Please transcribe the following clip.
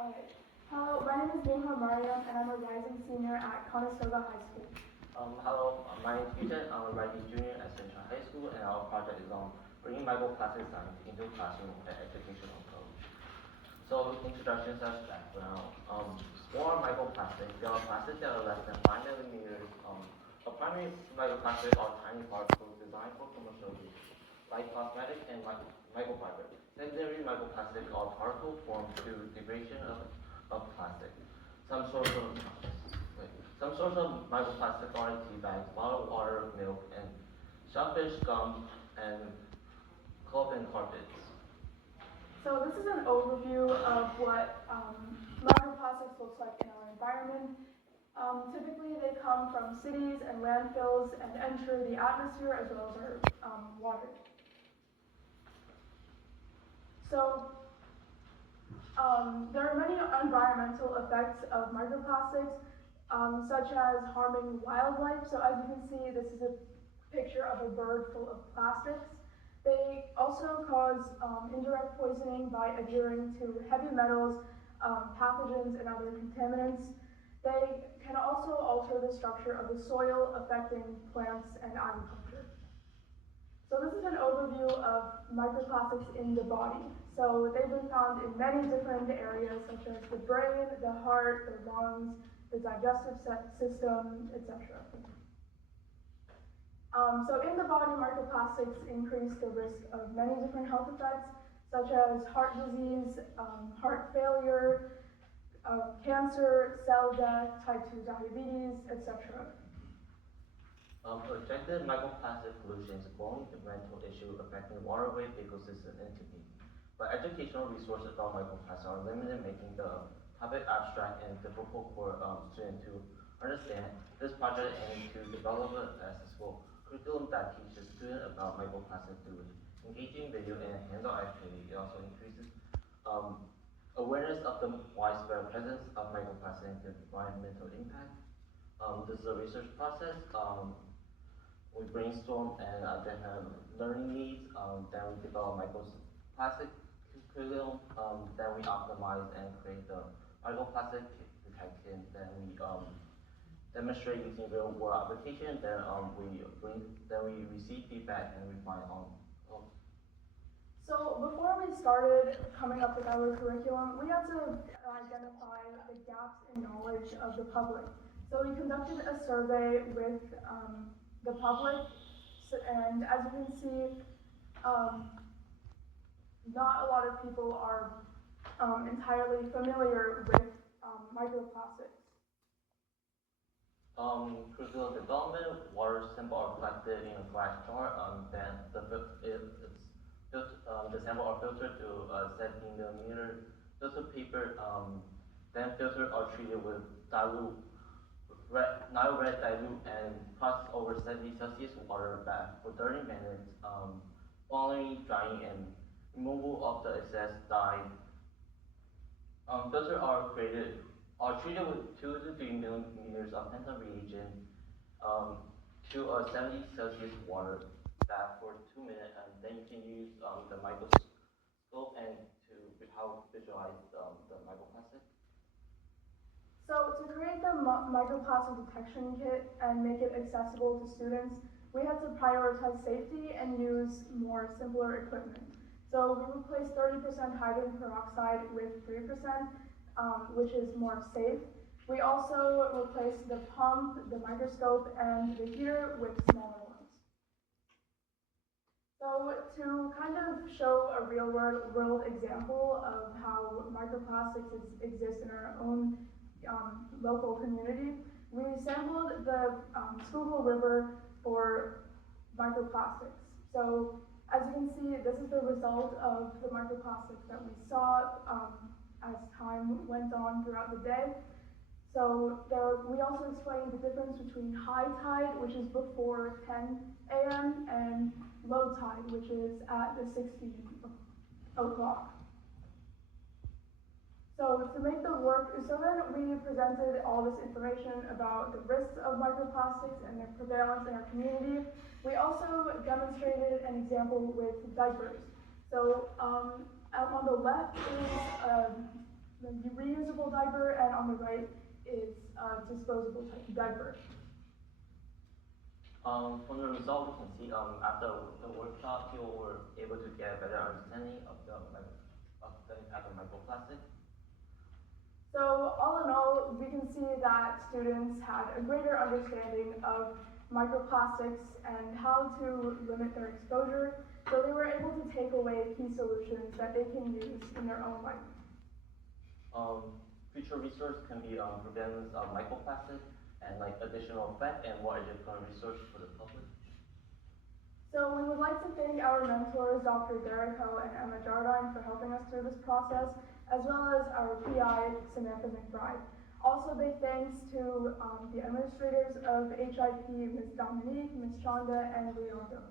Alright. Hello, my name is Nuha Maryam, and I'm a rising senior at Conestoga High School. Hello, my name is Yucheng. I'm a rising junior at Central High School, and our project is on bringing microplastic science into classroom and educational approach. So, introductions as background. Small microplastics, they are plastics that are less than 5 millimeters. A primary microplastics are tiny particles designed for commercial use, like cosmetics and microfiber. Secondary microplastics are particles formed through degradation of plastic. Some sorts of microplastics are in tea bags, bottled water, milk, and shellfish, gum, and cloth and carpets. So this is an overview of what microplastics looks like in our environment. Typically, they come from cities and landfills and enter the atmosphere as well as our water. So there are many environmental effects of microplastics, such as harming wildlife. So as you can see, this is a picture of a bird full of plastics. They also cause indirect poisoning by adhering to heavy metals, pathogens, and other contaminants. They can also alter the structure of the soil, affecting plants and agriculture. So this is an overview of microplastics in the body. So they've been found in many different areas, such as the brain, the heart, the lungs, the digestive system, etc. So in the body, microplastics increase the risk of many different health effects, such as heart disease, heart failure, cancer, cell death, type 2 diabetes, etc. Projected microplastic pollution is a growing environmental issue affecting waterway ecosystem and community. But educational resources about microplastics are limited, making the topic abstract and difficult for students to understand. This project aims to develop an accessible curriculum that teaches students about microplastics through engaging video and hands-on activity. It also increases awareness of the widespread presence of microplastics and environmental impact. This is a research process. We brainstorm and then have learning needs. Then we develop microplastic curriculum. Then we optimize and create the microplastic detection. Then we demonstrate using real world application. Then we receive feedback and refine on. So before we started coming up with our curriculum, we had to identify the gaps in knowledge of the public. So we conducted a survey with the public, and as you can see, not a lot of people are entirely familiar with microplastics. Curriculum development, water sample are collected in a glass jar. Then the sample are filtered to 17 millimeter filter paper. Then filters are treated with Nile Red dilute and processed over 70 Celsius water bath for 30 minutes. Following drying and removal of the excess dye, filters are treated with 2 to 3 millimeters of Fenton reagent to a 70 Celsius water bath for 2 minutes, and then you can use the microscope and to visualize the microplastic. So to create the microplastic detection kit and make it accessible to students, we had to prioritize safety and use more simpler equipment. So we replaced 30% hydrogen peroxide with 3%, which is more safe. We also replaced the pump, the microscope, and the heater with smaller ones. So to kind of show a real world example of how microplastics exist in our own local community, we sampled the Schuylkill River for microplastics. So as you can see, this is the result of the microplastics that we saw as time went on throughout the day. So we also explained the difference between high tide, which is before 10 a.m., and low tide, which is at the 16 o'clock. So to make the work, so then we presented all this information about the risks of microplastics and their prevalence in our community. We also demonstrated an example with diapers. So on the left is the reusable diaper, and on the right is a disposable type diaper. From the result, we can see after the workshop, you were able to get a better understanding of the impact of microplastic. So all in all, we can see that students had a greater understanding of microplastics and how to limit their exposure, so they were able to take away key solutions that they can use in their own life. Future resource can be prevalence of microplastic and like additional effect and more educational resource for the public. So we would like to thank our mentors, Dr. Derrico and Emma Jardine, for helping us through this process, as well as our PI, Samantha McBride. Also, big thanks to the administrators of HIP, Ms. Dominique, Ms. Chanda, and Leonardo.